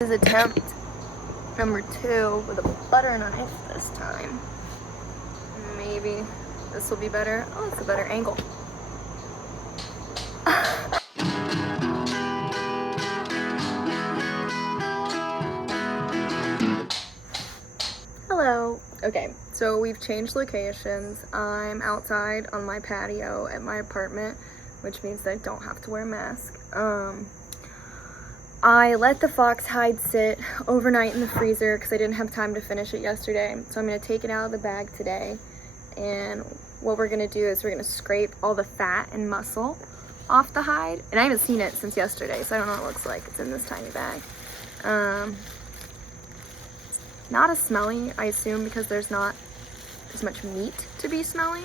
This is attempt number 2 with a butter knife this time. Maybe this will be better. Oh, it's a better angle. Hello. Okay, so we've changed locations. I'm outside on my patio at my apartment, which means that I don't have to wear a mask. I let the fox hide sit overnight in the freezer because I didn't have time to finish it yesterday. So I'm going to take it out of the bag today. And what we're going to do is we're going to scrape all the fat and muscle off the hide. And I haven't seen it since yesterday, so I don't know what it looks like. It's in this tiny bag. Not as smelly, I assume, because there's not as much meat to be smelly.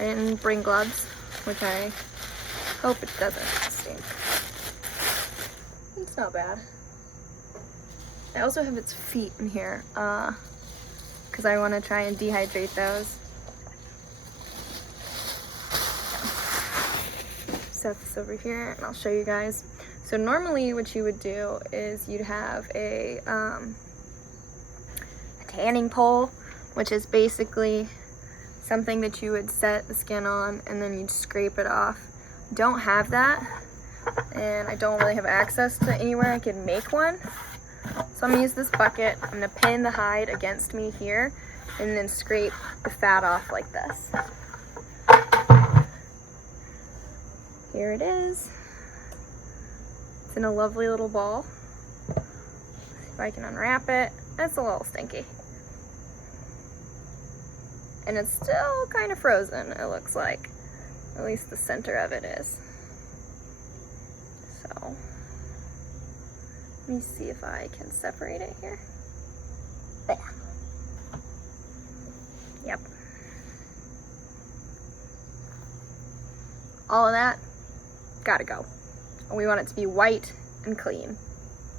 I didn't bring gloves, which I hope it doesn't stink. It's not bad. I also have its feet in here because I want to try and dehydrate those. Set this over here and I'll show you guys. So normally what you would do is you'd have a tanning pole, which is basically something that you would set the skin on and then you'd scrape it off. Don't have that, and I don't really have access to anywhere I can make one. So I'm gonna use this bucket. I'm gonna pin the hide against me here and then scrape the fat off like this. Here it is. It's in a lovely little ball. See if I can unwrap it. It's a little stinky. And it's still kind of frozen, it looks like. At least the center of it is. So, let me see if I can separate it here. There. Yep. All of that, gotta go. We want it to be white and clean.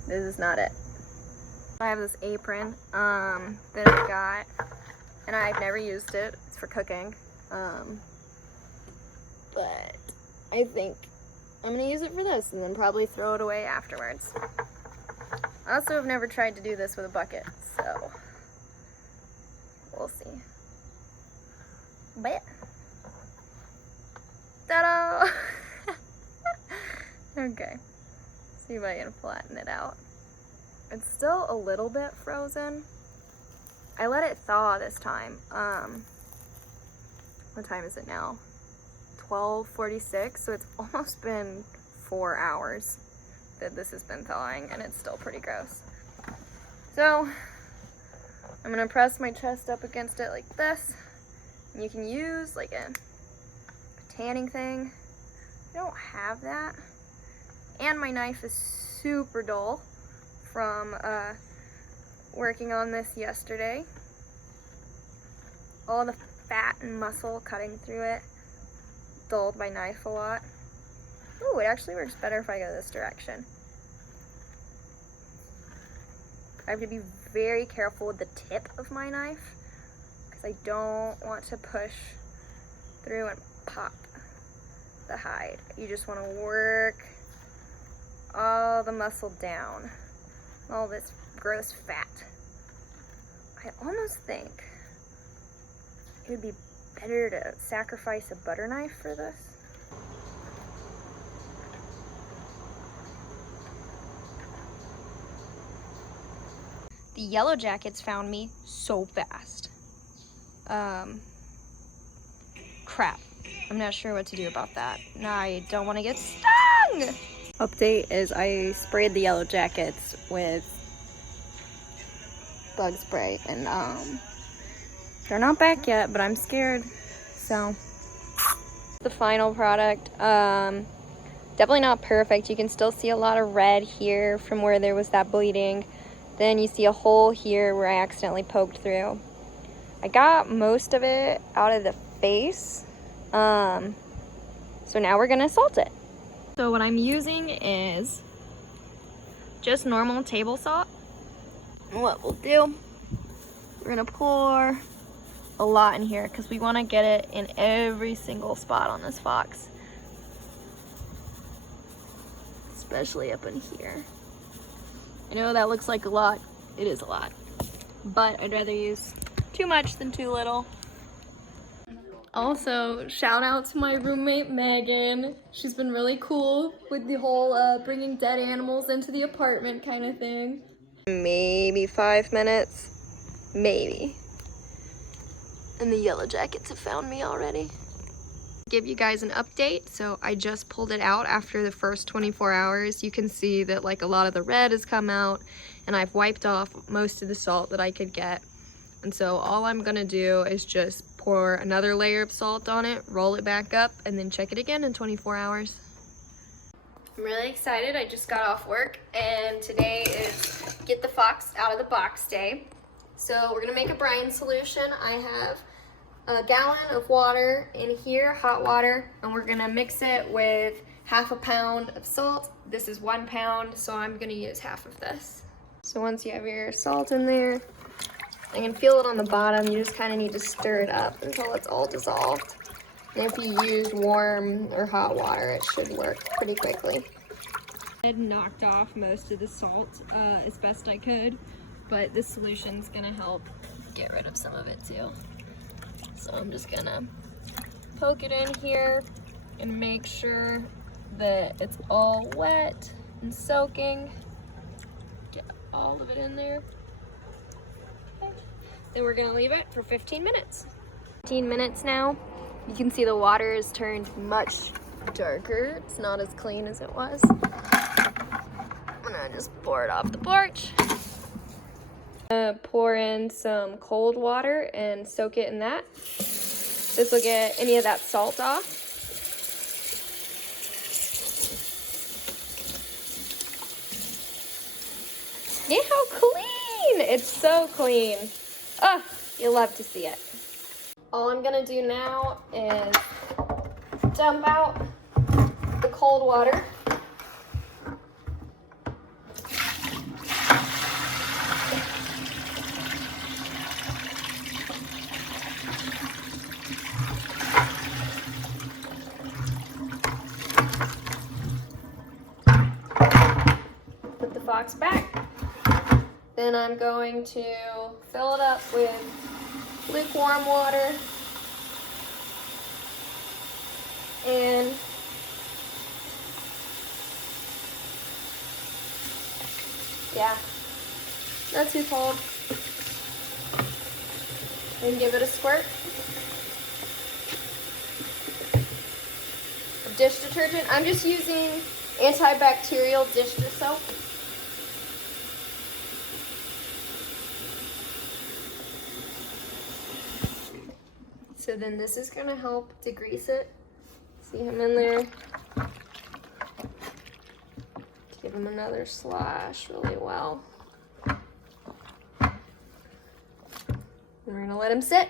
This is not it. I have this apron that I got, and I've never used it. It's for cooking. But I think I'm gonna use it for this and then probably throw it away afterwards. I also have never tried to do this with a bucket, so we'll see. But ta-da! Okay, see if I can flatten it out. It's still a little bit frozen. I let it thaw this time. What time is it now? 12:46, so it's almost been 4 hours that this has been thawing, and it's still pretty gross. So I'm gonna press my chest up against it like this, and you can use like a tanning thing. I don't have that, and my knife is super dull from working on this yesterday. All the fat and muscle cutting through it dulled my knife a lot. Ooh, it actually works better if I go this direction. I have to be very careful with the tip of my knife because I don't want to push through and pop the hide. You just want to work all the muscle down, all this gross fat. I almost think it would be better to sacrifice a butter knife for this. The yellow jackets found me so fast. Crap. I'm not sure what to do about that. I don't want to get stung! Update is I sprayed the yellow jackets with bug spray and they're not back yet, but I'm scared. So the final product, definitely not perfect. You can still see a lot of red here from where there was that bleeding. Then you see a hole here where I accidentally poked through. I got most of it out of the face. So now we're gonna salt it. So what I'm using is just normal table salt. And what we'll do, we're gonna pour a lot in here because we want to get it in every single spot on this fox, especially up in here. I know that looks like a lot. It is a lot. But I'd rather use too much than too little. Also, shout out to my roommate Megan. She's been really cool with the whole bringing dead animals into the apartment kind of thing. Maybe 5 minutes. Maybe. And the yellow jackets have found me already. Give you guys an update. So I just pulled it out after the first 24 hours. You can see that like a lot of the red has come out, and I've wiped off most of the salt that I could get. And so all I'm gonna do is just pour another layer of salt on it, roll it back up, and then check it again in 24 hours. I'm really excited. I just got off work, and today is get the fox out of the box day. So we're gonna make a brine solution. I have a gallon of water in here, hot water, and we're gonna mix it with half a pound of salt. This is 1 pound, so I'm gonna use half of this. So once you have your salt in there, I can feel it on the bottom. You just kind of need to stir it up until it's all dissolved. And if you use warm or hot water, it should work pretty quickly. I had knocked off most of the salt as best I could, but this solution's gonna help get rid of some of it too. So I'm just gonna poke it in here and make sure that it's all wet and soaking. Get all of it in there. Okay. Then we're gonna leave it for 15 minutes. 15 minutes now. You can see the water has turned much darker. It's not as clean as it was. I'm gonna just pour it off the porch. Pour in some cold water and soak it in that. This will get any of that salt off. Yeah, how clean! It's so clean. Oh, you'll love to see it. All I'm gonna do now is dump out the cold water. Put the fox back. Then I'm going to fill it up with lukewarm water and yeah, not too cold. And give it a squirt of dish detergent. I'm just using antibacterial dish soap. So then this is gonna help degrease it. See him in there. Give him another slash really well. And we're gonna let him sit.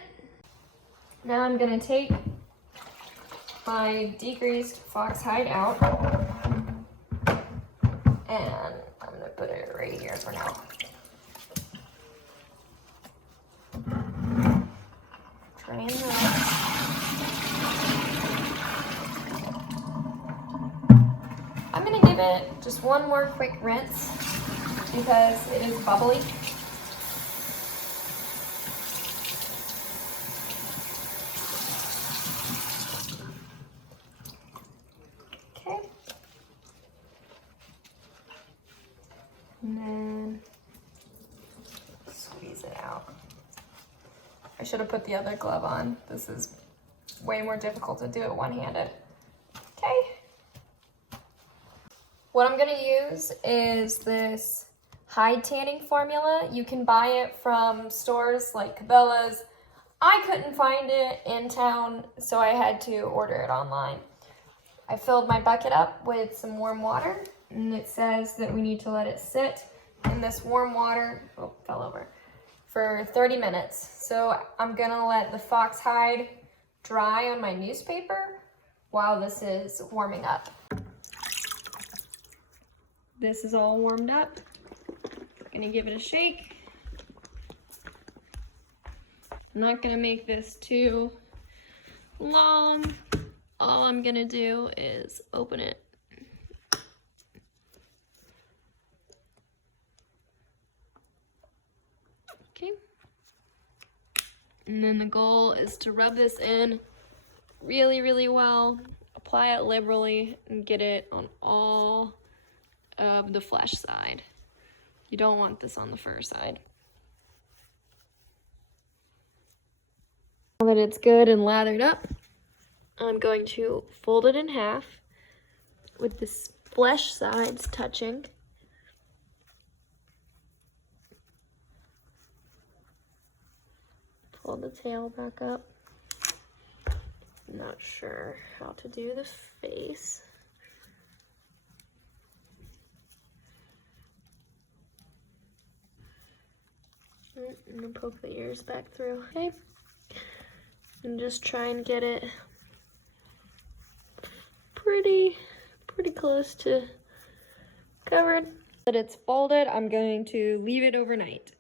Now I'm gonna take my degreased fox hide out, and I'm gonna put it right here for now. Drain that. I'm gonna give it just one more quick rinse because it is bubbly. Okay. And then squeeze it out. I should have put the other glove on. This is way more difficult to do it one-handed. Okay. What I'm gonna use is this hide tanning formula. You can buy it from stores like Cabela's. I couldn't find it in town, so I had to order it online. I filled my bucket up with some warm water, and it says that we need to let it sit in this warm water, oh, fell over, for 30 minutes. So I'm gonna let the fox hide dry on my newspaper while this is warming up. This is all warmed up. Gonna give it a shake. I'm not gonna make this too long. All I'm gonna do is open it. Okay. And then the goal is to rub this in really, really well, apply it liberally, and get it on all of the flesh side. You don't want this on the fur side. Now that it's good and lathered up, I'm going to fold it in half with the flesh sides touching. Fold the tail back up. I'm not sure how to do the face. I'm gonna poke the ears back through, okay? And just try and get it pretty close to covered. That it's folded, I'm going to leave it overnight.